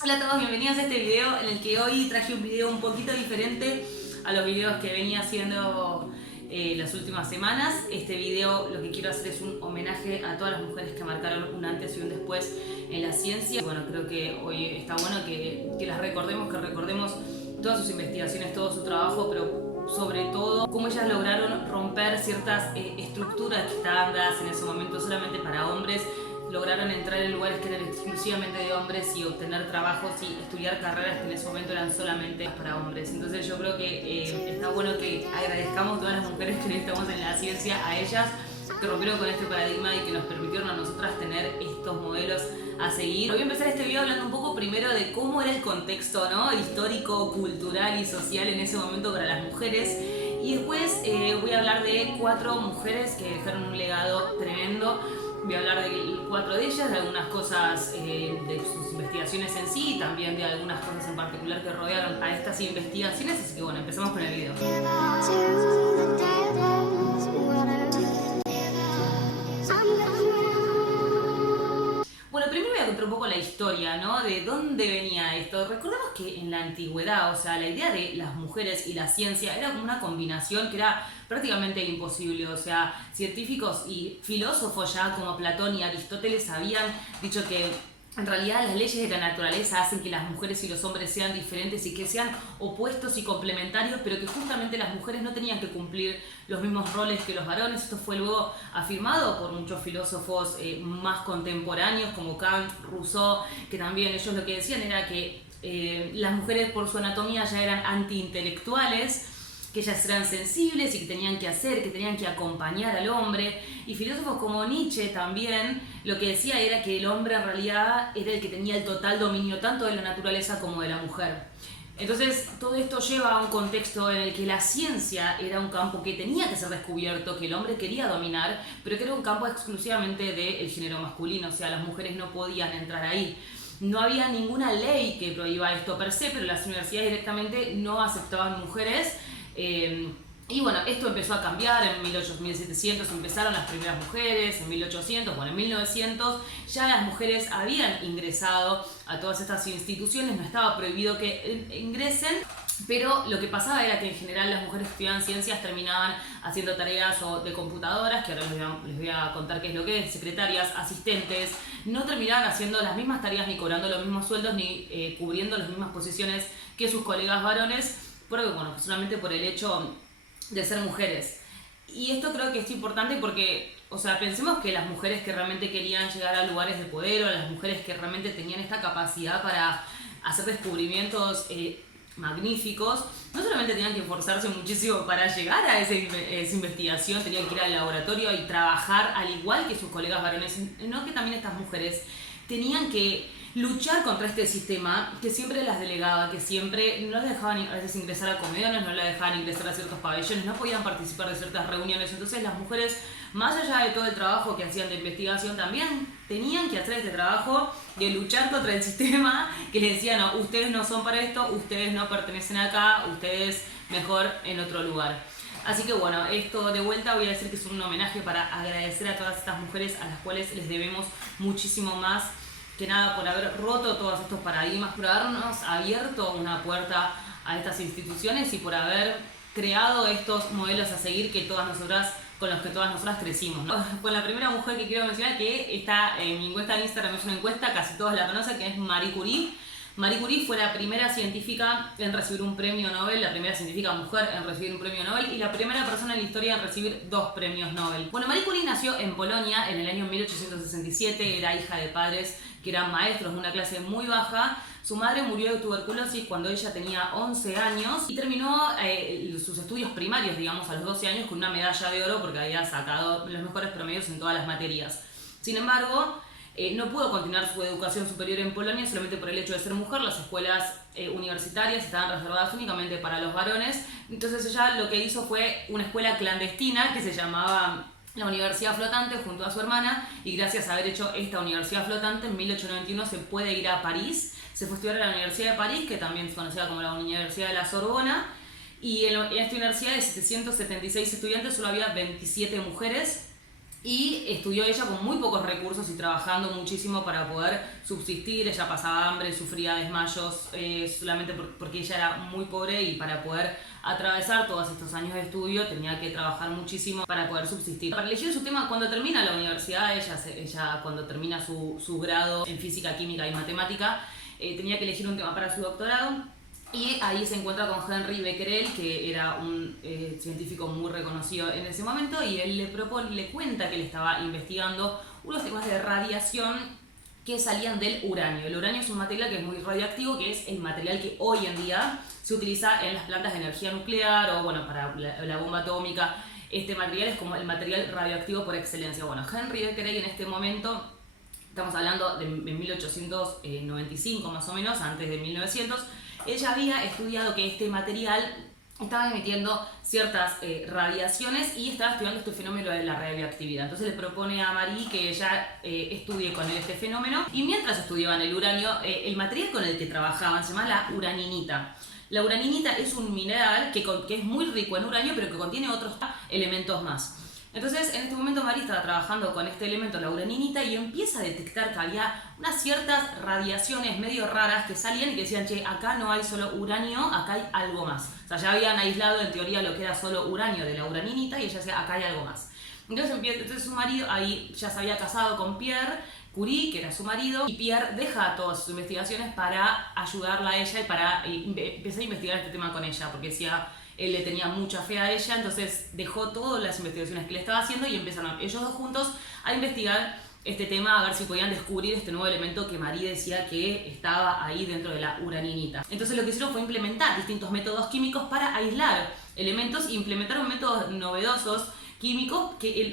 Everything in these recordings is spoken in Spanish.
Hola a todos, bienvenidos a este video en el que hoy traje un video un poquito diferente a los videos que venía haciendo las últimas semanas. Este video lo que quiero hacer es un homenaje a todas las mujeres que marcaron un antes y un después en la ciencia. Bueno, creo que hoy está bueno que las recordemos, que recordemos todas sus investigaciones, todo su trabajo, pero sobre todo cómo ellas lograron romper ciertas estructuras que estaban dadas en ese momento solamente para hombres. Lograron entrar en lugares que eran exclusivamente de hombres y obtener trabajos y estudiar carreras que en ese momento eran solamente para hombres. Entonces yo creo que está bueno que agradezcamos a todas las mujeres que estamos en la ciencia, a ellas que rompieron con este paradigma y que nos permitieron a nosotras tener estos modelos a seguir. Voy a empezar este video hablando un poco primero de cómo era el contexto, ¿no?, histórico, cultural y social en ese momento para las mujeres. Y después voy a hablar de 4 mujeres que dejaron un legado tremendo. Voy a hablar de 4 de ellas, de algunas cosas de sus investigaciones en sí y también de algunas cosas en particular que rodearon a estas investigaciones. Así que bueno, empezamos con el video. Bueno, primero voy a contar un poco la historia, ¿no? De dónde venía esto. Recordemos que en la antigüedad, o sea, la idea de las mujeres y la ciencia era como una combinación que era prácticamente imposible. O sea, científicos y filósofos ya como Platón y Aristóteles habían dicho que en realidad las leyes de la naturaleza hacen que las mujeres y los hombres sean diferentes y que sean opuestos y complementarios, pero que justamente las mujeres no tenían que cumplir los mismos roles que los varones. Esto fue luego afirmado por muchos filósofos más contemporáneos como Kant, Rousseau, que también ellos lo que decían era que las mujeres por su anatomía ya eran antiintelectuales, que ellas eran sensibles y que tenían que hacer, que tenían que acompañar al hombre. Y filósofos como Nietzsche también lo que decía era que el hombre en realidad era el que tenía el total dominio tanto de la naturaleza como de la mujer. Entonces todo esto lleva a un contexto en el que la ciencia era un campo que tenía que ser descubierto, que el hombre quería dominar, pero que era un campo exclusivamente del género masculino, o sea, las mujeres no podían entrar ahí. No había ninguna ley que prohíba esto per se, pero las universidades directamente no aceptaban mujeres. Y bueno, esto empezó a cambiar en 1700, empezaron las primeras mujeres, en 1800, bueno, en 1900 ya las mujeres habían ingresado a todas estas instituciones, no estaba prohibido que ingresen, pero lo que pasaba era que en general las mujeres que estudiaban ciencias terminaban haciendo tareas o de computadoras, que ahora les voy a contar qué es lo que es, secretarias, asistentes, no terminaban haciendo las mismas tareas ni cobrando los mismos sueldos ni cubriendo las mismas posiciones que sus colegas varones, porque, bueno, solamente por el hecho de ser mujeres. Y esto creo que es importante porque, o sea, pensemos que las mujeres que realmente querían llegar a lugares de poder, o las mujeres que realmente tenían esta capacidad para hacer descubrimientos magníficos, no solamente tenían que esforzarse muchísimo para llegar a esa investigación, tenían que ir al laboratorio y trabajar al igual que sus colegas varones, sino que también estas mujeres tenían que luchar contra este sistema que siempre las delegaba, que siempre no las dejaban a veces ingresar a comedores, no las dejaban ingresar a ciertos pabellones, no podían participar de ciertas reuniones. Entonces las mujeres, más allá de todo el trabajo que hacían de investigación, también tenían que hacer este trabajo de luchar contra el sistema que les decía, no, ustedes no son para esto, ustedes no pertenecen acá, ustedes mejor en otro lugar. Así que bueno, esto de vuelta voy a decir que es un homenaje para agradecer a todas estas mujeres a las cuales les debemos muchísimo más que nada por haber roto todos estos paradigmas, por habernos abierto una puerta a estas instituciones y por haber creado estos modelos a seguir que todas nosotras, con los que todas nosotras crecimos, ¿no? Con la primera mujer que quiero mencionar, que está en mi encuesta de Instagram, es una encuesta, casi todos la conocen, que es Marie Curie. Marie Curie fue la primera científica en recibir un premio Nobel, la primera científica mujer en recibir un premio Nobel y la primera persona en la historia en recibir 2 premios Nobel. Bueno, Marie Curie nació en Polonia en el año 1867, era hija de padres que eran maestros de una clase muy baja. Su madre murió de tuberculosis cuando ella tenía 11 años y terminó sus estudios primarios, digamos, a los 12 años con una medalla de oro porque había sacado los mejores promedios en todas las materias. Sin embargo, no pudo continuar su educación superior en Polonia solamente por el hecho de ser mujer. Las escuelas universitarias estaban reservadas únicamente para los varones. Entonces ella lo que hizo fue una escuela clandestina que se llamaba la Universidad Flotante junto a su hermana, y gracias a haber hecho esta Universidad Flotante en 1891 se puede ir a París. Se fue a estudiar a la Universidad de París, que también es conocida como la Universidad de la Sorbona, y en esta universidad de 776 estudiantes solo había 27 mujeres. Y estudió ella con muy pocos recursos y trabajando muchísimo para poder subsistir. Ella pasaba hambre, sufría desmayos, solamente porque ella era muy pobre y para poder atravesar todos estos años de estudio tenía que trabajar muchísimo para poder subsistir. Para elegir su tema, cuando termina la universidad, ella cuando termina su grado en física, química y matemática, tenía que elegir un tema para su doctorado. Y ahí se encuentra con Henry Becquerel, que era un científico muy reconocido en ese momento, y él le cuenta que él estaba investigando unos temas de radiación que salían del uranio. El uranio es un material que es muy radioactivo, que es el material que hoy en día se utiliza en las plantas de energía nuclear o bueno, para la bomba atómica. Este material es como el material radioactivo por excelencia. Bueno, Henry Becquerel en este momento, estamos hablando de 1895 más o menos, antes de 1900, ella había estudiado que este material estaba emitiendo ciertas radiaciones y estaba estudiando este fenómeno de la radioactividad. Entonces le propone a Marie que ella estudie con él este fenómeno, y mientras estudiaban el uranio, el material con el que trabajaban se llama la uraninita. La uraninita es un mineral que es muy rico en uranio, pero que contiene otros elementos más. Entonces, en este momento Marie estaba trabajando con este elemento, la uraninita, y empieza a detectar que había unas ciertas radiaciones medio raras que salían y que decían, che, acá no hay solo uranio, acá hay algo más. O sea, ya habían aislado en teoría lo que era solo uranio de la uraninita, y ella decía, acá hay algo más. Entonces su marido ahí ya se había casado con Pierre Curie, que era su marido, y Pierre deja todas sus investigaciones para ayudarla a ella y para empezar a investigar este tema con ella, porque decía, él le tenía mucha fe a ella, entonces dejó todas las investigaciones que le estaba haciendo y empezaron ellos dos juntos a investigar este tema, a ver si podían descubrir este nuevo elemento que Marie decía que estaba ahí dentro de la uraninita. Entonces lo que hicieron fue implementar distintos métodos químicos para aislar elementos e implementaron métodos novedosos químicos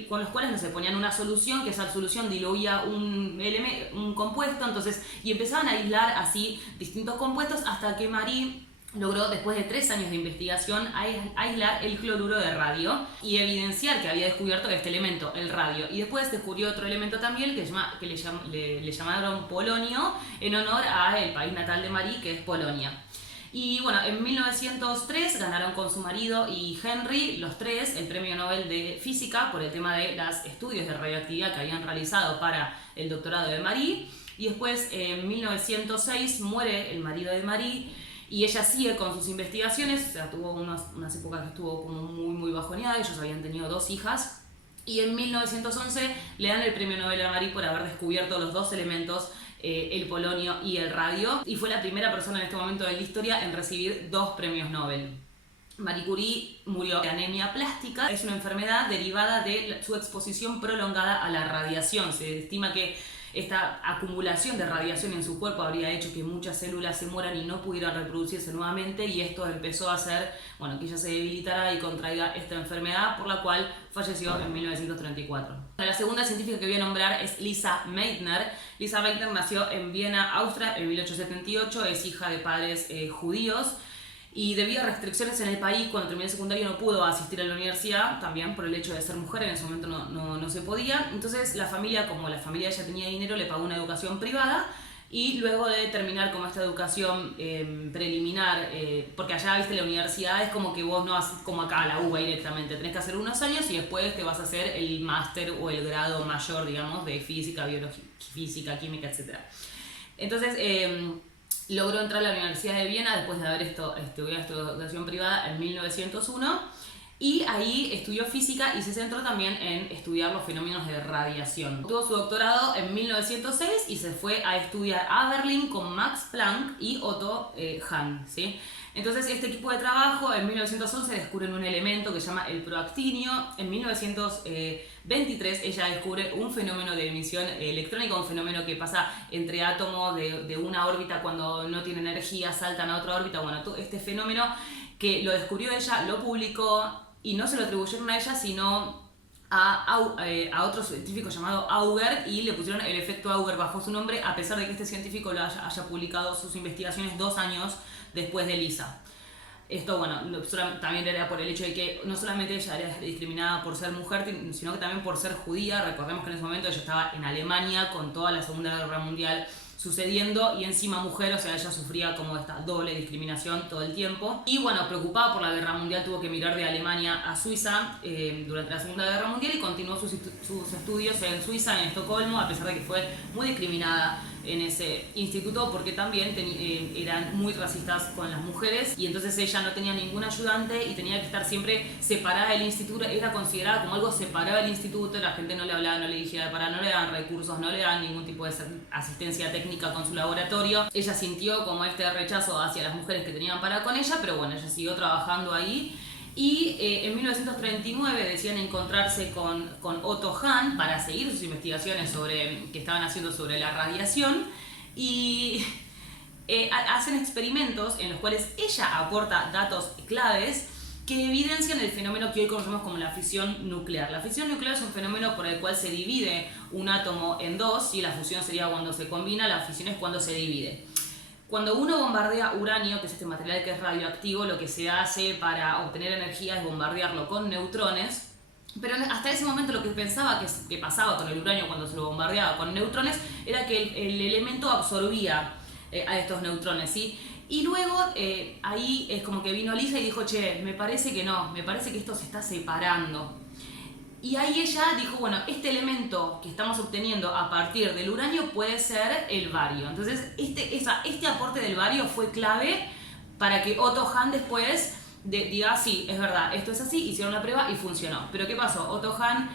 con los cuales no se ponían una solución, que esa solución diluía un compuesto, entonces, y empezaban a aislar así distintos compuestos hasta que Marie logró, después de 3 años de investigación, aislar el cloruro de radio y evidenciar que había descubierto este elemento, el radio. Y después descubrió otro elemento también que le llamaron polonio, en honor al país natal de Marie, que es Polonia. Y bueno, en 1903 ganaron con su marido y Henry, los tres, el premio Nobel de Física por el tema de los estudios de radioactividad que habían realizado para el doctorado de Marie. Y después, en 1906, muere el marido de Marie y ella sigue con sus investigaciones. O sea, tuvo unas épocas que estuvo como muy bajoneada. Ellos habían tenido 2 hijas. Y en 1911 le dan el premio Nobel a Marie por haber descubierto los 2 elementos, el polonio y el radio, y fue la primera persona en este momento de la historia en recibir 2 premios Nobel. Marie Curie murió de anemia plástica, es una enfermedad derivada de su exposición prolongada a la radiación. Se estima que esta acumulación de radiación en su cuerpo habría hecho que muchas células se mueran y no pudieran reproducirse nuevamente, y esto empezó a hacer, bueno, que ella se debilitara y contraiga esta enfermedad, por la cual falleció en 1934. La segunda científica que voy a nombrar es Lisa Meitner. Lisa Meitner nació en Viena, Austria, en 1878, es hija de padres judíos. Y debido a restricciones en el país, cuando terminó el secundario no pudo asistir a la universidad, también por el hecho de ser mujer, en ese momento no se podía. Entonces la familia, como la familia ya tenía dinero, le pagó una educación privada, y luego de terminar como esta educación preliminar, porque allá, viste, la universidad es como que vos no vas como acá a la UBA directamente, tenés que hacer unos años y después te vas a hacer el máster o el grado mayor, digamos, de física, biología, física, química, etc. Entonces, logró entrar a la Universidad de Viena después de haber estudiado educación privada en 1901, y ahí estudió física y se centró también en estudiar los fenómenos de radiación. Tuvo su doctorado en 1906 y se fue a estudiar a Berlín con Max Planck y Otto Hahn, ¿sí? Entonces, este equipo de trabajo en 1911 descubren un elemento que se llama el proactinio. En 1923 ella descubre un fenómeno de emisión electrónica, un fenómeno que pasa entre átomos de una órbita, cuando no tiene energía saltan a otra órbita. Bueno, todo este fenómeno que lo descubrió ella, lo publicó, y no se lo atribuyeron a ella, sino a otro científico llamado Auger, y le pusieron el efecto Auger bajo su nombre, a pesar de que este científico haya publicado sus investigaciones 2 años después de Lisa. Esto, bueno, también era por el hecho de que no solamente ella era discriminada por ser mujer, sino que también por ser judía. Recordemos que en ese momento ella estaba en Alemania con toda la Segunda Guerra Mundial sucediendo, y encima mujer, o sea, ella sufría como esta doble discriminación todo el tiempo. Y bueno, preocupada por la guerra mundial, tuvo que emigrar de Alemania a Suiza durante la Segunda Guerra Mundial, y continuó sus estudios en Suiza, en Estocolmo, a pesar de que fue muy discriminada en ese instituto porque también eran muy racistas con las mujeres, y entonces ella no tenía ningún ayudante y tenía que estar siempre separada del instituto. Era considerada como algo separado del instituto, la gente no le hablaba, no le dijera para, no le daban recursos, no le daban ningún tipo de asistencia técnica con su laboratorio. Ella sintió como este rechazo hacia las mujeres que tenían para con ella, pero bueno, ella siguió trabajando ahí. Y en 1939 decían encontrarse con Otto Hahn para seguir sus investigaciones que estaban haciendo sobre la radiación, y hacen experimentos en los cuales ella aporta datos claves que evidencian el fenómeno que hoy conocemos como la fisión nuclear. La fisión nuclear es un fenómeno por el cual se divide un átomo en dos, y la fusión sería cuando se combina, la fisión es cuando se divide. Cuando uno bombardea uranio, que es este material que es radioactivo, lo que se hace para obtener energía es bombardearlo con neutrones, pero hasta ese momento lo que pensaba que pasaba con el uranio cuando se lo bombardeaba con neutrones era que el elemento absorbía a estos neutrones, ¿sí? Y luego ahí es como que vino Lisa y dijo, che, me parece que no, me parece que esto se está separando. Y ahí ella dijo, bueno, este elemento que estamos obteniendo a partir del uranio puede ser el bario. Entonces, este aporte del bario fue clave para que Otto Hahn después diga, sí, es verdad, esto es así, hicieron la prueba y funcionó. Pero ¿qué pasó? Otto Hahn,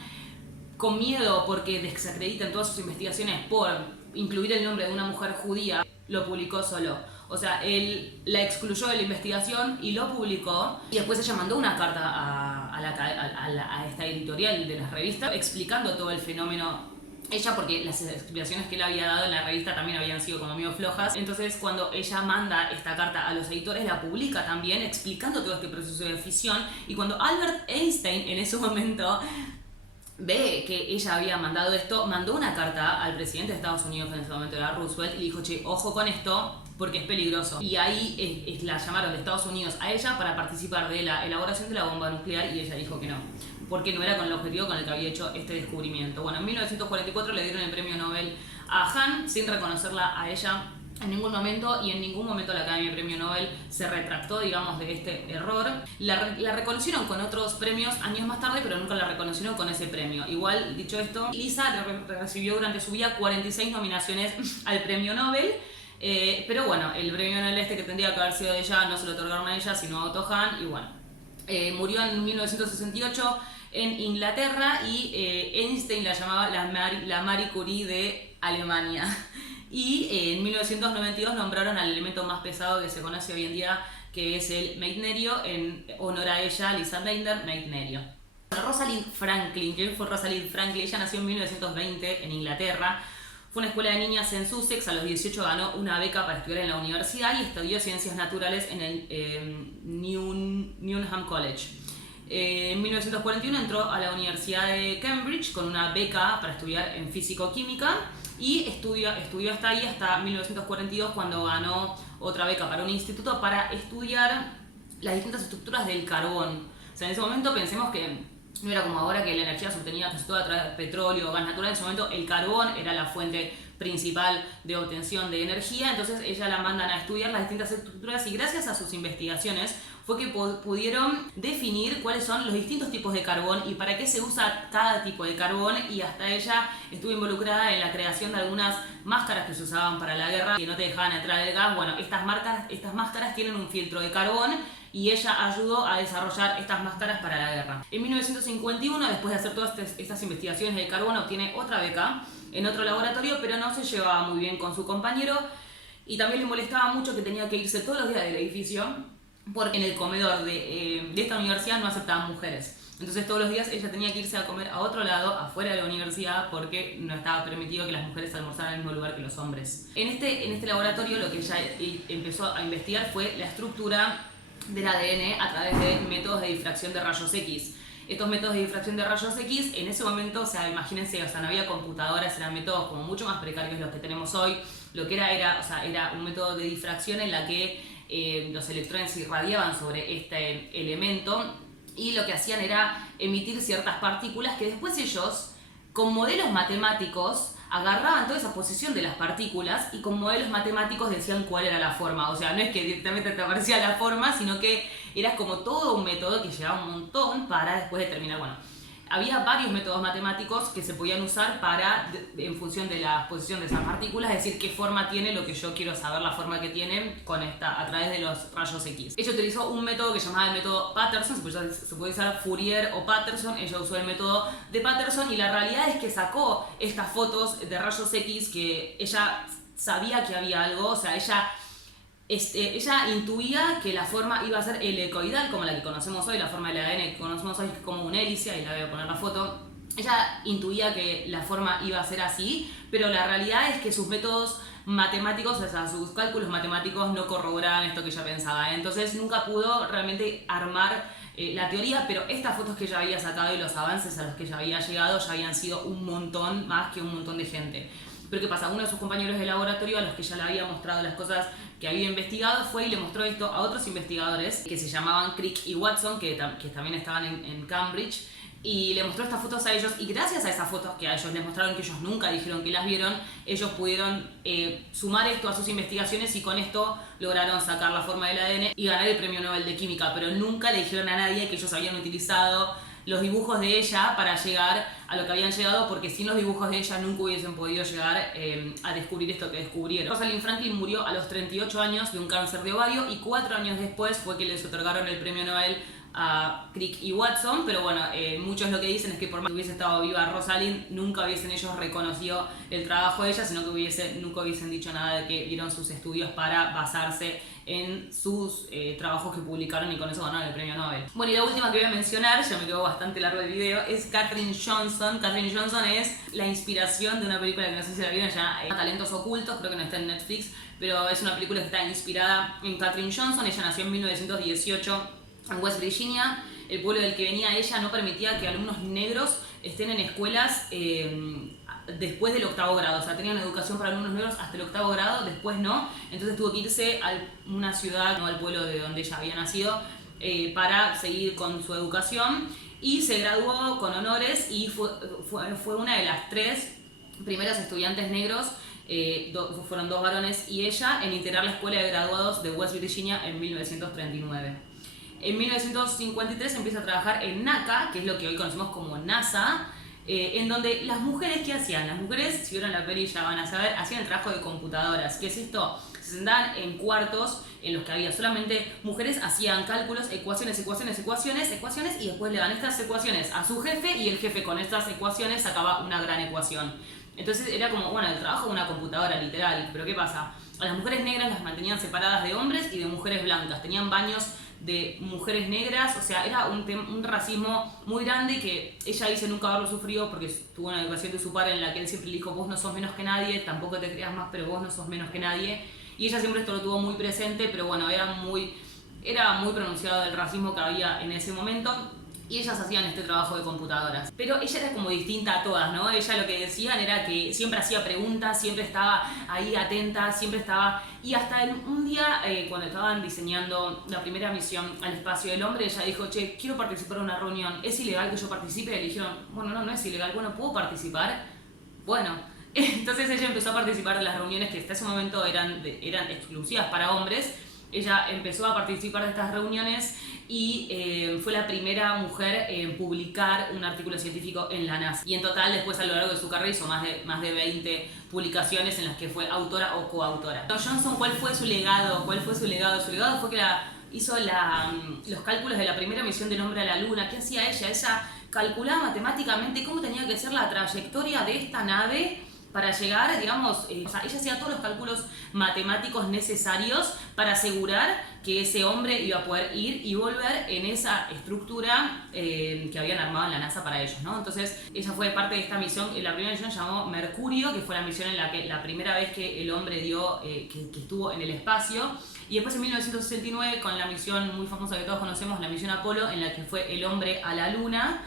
con miedo porque desacreditan todas sus investigaciones por incluir el nombre de una mujer judía, lo publicó solo. O sea, él la excluyó de la investigación y lo publicó, y después ella mandó una carta a esta editorial de las revistas explicando todo el fenómeno. Ella, porque las explicaciones que él había dado en la revista también habían sido como medio flojas, entonces cuando ella manda esta carta a los editores, la publica también explicando todo este proceso de fisión. Y cuando Albert Einstein en ese momento ve que ella había mandado esto, mandó una carta al presidente de Estados Unidos, que en ese momento era Roosevelt, y le dijo, che, ojo con esto porque es peligroso. Y ahí la llamaron de Estados Unidos a ella para participar de la elaboración de la bomba nuclear, y ella dijo que no, porque no era con el objetivo con el que había hecho este descubrimiento. Bueno, en 1944 le dieron el premio Nobel a Hahn sin reconocerla a ella en ningún momento, y en ningún momento la Academia de Premio Nobel se retractó, digamos, de este error. La reconocieron con otros premios años más tarde, pero nunca la reconocieron con ese premio. Igual, dicho esto, Lisa recibió durante su vida 46 nominaciones al Premio Nobel, pero bueno, el premio Nobel que tendría que haber sido de ella no se lo otorgaron a ella, sino a Otto Hahn, y bueno, murió en 1968 en Inglaterra, y Einstein la llamaba la Marie Curie de Alemania. Y en 1992 nombraron al elemento más pesado que se conoce hoy en día, que es el meitnerio, en honor a ella, Lisa Meitner-Meitnerio. Rosalind Franklin, ¿quién fue Rosalind Franklin? Ella nació en 1920 en Inglaterra. Fue una escuela de niñas en Sussex. A los 18 ganó una beca para estudiar en la universidad y estudió ciencias naturales en el Newnham College. En 1941 entró a la Universidad de Cambridge con una beca para estudiar en físico-química, y estudió hasta ahí, hasta 1942, cuando ganó otra beca para un instituto para estudiar las distintas estructuras del carbón. O sea, en ese momento pensemos que no era como ahora, que la energía se obtenía casi toda a través de petróleo o gas natural. En ese momento el carbón era la fuente principal de obtención de energía. Entonces ella la mandan a estudiar las distintas estructuras, y gracias a sus investigaciones fue que pudieron definir cuáles son los distintos tipos de carbón y para qué se usa cada tipo de carbón, y hasta ella estuvo involucrada en la creación de algunas máscaras que se usaban para la guerra, que no te dejaban entrar el gas. Bueno, estas máscaras tienen un filtro de carbón, y ella ayudó a desarrollar estas máscaras para la guerra. En 1951, después de hacer todas estas investigaciones del carbón, obtiene otra beca en otro laboratorio, pero no se llevaba muy bien con su compañero, y también le molestaba mucho que tenía que irse todos los días del edificio, porque en el comedor de esta universidad no aceptaban mujeres. Entonces todos los días ella tenía que irse a comer a otro lado, afuera de la universidad, porque no estaba permitido que las mujeres almorzaran en el mismo lugar que los hombres. En este laboratorio lo que ella empezó a investigar fue la estructura del ADN a través de métodos de difracción de rayos X. Estos métodos de difracción de rayos X, en ese momento, o sea, imagínense, o sea, no había computadoras, eran métodos como mucho más precarios de los que tenemos hoy. Lo que era un método de difracción en la que los electrones se irradiaban sobre este elemento, y lo que hacían era emitir ciertas partículas que después ellos, con modelos matemáticos, agarraban toda esa posición de las partículas y con modelos matemáticos decían cuál era la forma. O sea, no es que directamente te aparecía la forma, sino que era como todo un método que llevaba un montón para después determinar, bueno, había varios métodos matemáticos que se podían usar para, en función de la posición de esas partículas, decir qué forma tiene lo que yo quiero saber, la forma que tiene a través de los rayos X. Ella utilizó un método que llamaba el método Patterson, se puede usar Fourier o Patterson, ella usó el método de Patterson y la realidad es que sacó estas fotos de rayos X que ella sabía que había algo, o sea, ella intuía que la forma iba a ser helicoidal, como la que conocemos hoy, la forma del ADN que conocemos hoy es como un hélice, ahí la voy a poner la foto. Ella intuía que la forma iba a ser así, pero la realidad es que sus métodos matemáticos, o sea, sus cálculos matemáticos no corroboraban esto que ella pensaba. Entonces nunca pudo realmente armar la teoría, pero estas fotos que ella había sacado y los avances a los que ella había llegado ya habían sido un montón, más que un montón de gente. Pero ¿qué pasa? Uno de sus compañeros de laboratorio a los que ya le había mostrado las cosas que había investigado fue y le mostró esto a otros investigadores que se llamaban Crick y Watson, que también estaban en Cambridge, y le mostró estas fotos a ellos y gracias a esas fotos que a ellos les mostraron, que ellos nunca dijeron que las vieron, ellos pudieron sumar esto a sus investigaciones y con esto lograron sacar la forma del ADN y ganar el premio Nobel de Química, pero nunca le dijeron a nadie que ellos habían utilizado los dibujos de ella para llegar a lo que habían llegado, porque sin los dibujos de ella nunca hubiesen podido llegar a descubrir esto que descubrieron. Rosalind Franklin murió a los 38 años de un cáncer de ovario y 4 años después fue que les otorgaron el premio Nobel a Crick y Watson, pero bueno, muchos lo que dicen es que por más que hubiese estado viva Rosalind, nunca hubiesen ellos reconocido el trabajo de ella, sino que nunca hubiesen dicho nada de que dieron sus estudios para basarse en sus trabajos que publicaron y con eso ganaron el premio Nobel. Bueno, y la última que voy a mencionar, ya me quedó bastante largo el video, es Katherine Johnson. Katherine Johnson es la inspiración de una película que no sé si la vieron, ya Talentos Ocultos, creo que no está en Netflix, pero es una película que está inspirada en Katherine Johnson. Ella nació en 1918 en West Virginia. El pueblo del que venía ella no permitía que alumnos negros estén en escuelas después del 8º grado, o sea, tenían educación para alumnos negros hasta el 8º grado, después no, entonces tuvo que irse a una ciudad, no al pueblo de donde ella había nacido, para seguir con su educación, y se graduó con honores y fue una de las 3 primeras estudiantes negros, fueron 2 varones y ella, en integrar la escuela de graduados de West Virginia en 1939. En 1953 empieza a trabajar en NACA, que es lo que hoy conocemos como NASA, en donde las mujeres, ¿qué hacían? Las mujeres, si vieron la peli ya van a saber, hacían el trabajo de computadoras. ¿Qué es esto? Se sentaban en cuartos en los que había solamente mujeres, hacían cálculos, ecuaciones, y después le dan estas ecuaciones a su jefe y el jefe con estas ecuaciones sacaba una gran ecuación. Entonces era como, bueno, el trabajo de una computadora literal. Pero ¿qué pasa? A las mujeres negras las mantenían separadas de hombres y de mujeres blancas. Tenían baños de mujeres negras, o sea, era un racismo muy grande que ella dice nunca haberlo sufrido porque tuvo una educación de su padre en la que él siempre le dijo, vos no sos menos que nadie, tampoco te creas más, pero vos no sos menos que nadie. Y ella siempre esto lo tuvo muy presente, pero bueno, era muy pronunciado el racismo que había en ese momento. Y ellas hacían este trabajo de computadoras. Pero ella era como distinta a todas, ¿no? Ella lo que decían era que siempre hacía preguntas, siempre estaba ahí atenta, siempre estaba... Y hasta un día, cuando estaban diseñando la primera misión al espacio del hombre, ella dijo, che, quiero participar en una reunión, ¿es ilegal que yo participe? Y le dijeron, bueno, no es ilegal, bueno, ¿puedo participar? Bueno, entonces ella empezó a participar de las reuniones que hasta ese momento eran exclusivas para hombres. Ella empezó a participar de estas reuniones y fue la primera mujer en publicar un artículo científico en la NASA. Y en total, después a lo largo de su carrera hizo más de 20 publicaciones en las que fue autora o coautora. Johnson, ¿cuál fue su legado? Su legado fue que hizo los cálculos de la primera misión del hombre a la Luna. ¿Qué hacía ella? Ella calculaba matemáticamente cómo tenía que ser la trayectoria de esta nave para llegar, digamos, o sea, ella hacía todos los cálculos matemáticos necesarios para asegurar que ese hombre iba a poder ir y volver en esa estructura que habían armado en la NASA para ellos, ¿no? Entonces, ella fue parte de esta misión, la primera misión se llamó Mercurio, que fue la misión en la que la primera vez que el hombre que estuvo en el espacio. Y después en 1969, con la misión muy famosa que todos conocemos, la misión Apolo, en la que fue el hombre a la Luna.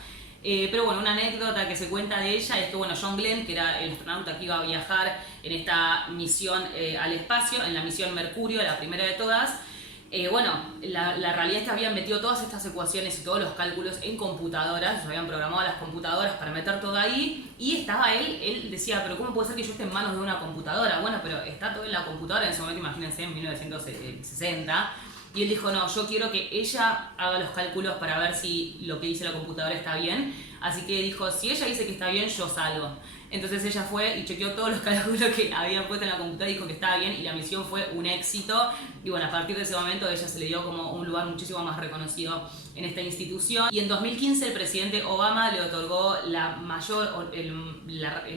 Pero bueno, una anécdota que se cuenta de ella es que bueno, John Glenn, que era el astronauta que iba a viajar en esta misión al espacio, en la misión Mercurio, la primera de todas, Bueno, la realidad es que habían metido todas estas ecuaciones y todos los cálculos en computadoras, ellos habían programado las computadoras para meter todo ahí, y estaba él decía, pero ¿cómo puede ser que yo esté en manos de una computadora? Bueno, pero está todo en la computadora en ese momento, imagínense, en 1960, y él dijo, no, yo quiero que ella haga los cálculos para ver si lo que dice la computadora está bien, así que dijo, si ella dice que está bien, yo salgo. Entonces ella fue y chequeó todos los cálculos que habían puesto en la computadora y dijo que estaba bien, y la misión fue un éxito. Y bueno, a partir de ese momento ella se le dio como un lugar muchísimo más reconocido en esta institución. Y en 2015 el presidente Obama le otorgó el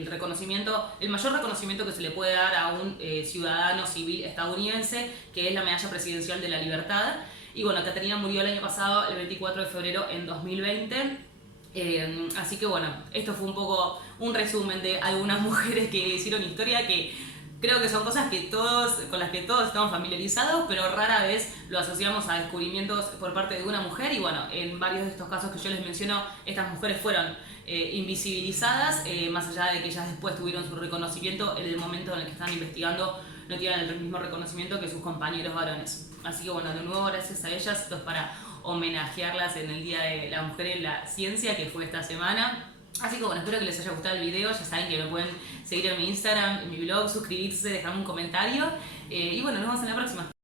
reconocimiento, el mayor reconocimiento que se le puede dar a un ciudadano civil estadounidense, que es la Medalla Presidencial de la Libertad. Y bueno, Caterina murió el año pasado, el 24 de febrero en 2020. Así que bueno, esto fue un poco un resumen de algunas mujeres que hicieron historia, que creo que son cosas con las que todos estamos familiarizados, pero rara vez lo asociamos a descubrimientos por parte de una mujer. Y bueno, en varios de estos casos que yo les menciono, estas mujeres fueron invisibilizadas, más allá de que ellas después tuvieron su reconocimiento. En el momento en el que están investigando no tienen el mismo reconocimiento que sus compañeros varones. Así que bueno, de nuevo gracias a ellas. Esto es para homenajearlas en el Día de la Mujer en la Ciencia, que fue esta semana. Así que bueno, espero que les haya gustado el video. Ya saben que me pueden seguir en mi Instagram, en mi blog, suscribirse, dejarme un comentario. Y bueno, nos vemos en la próxima.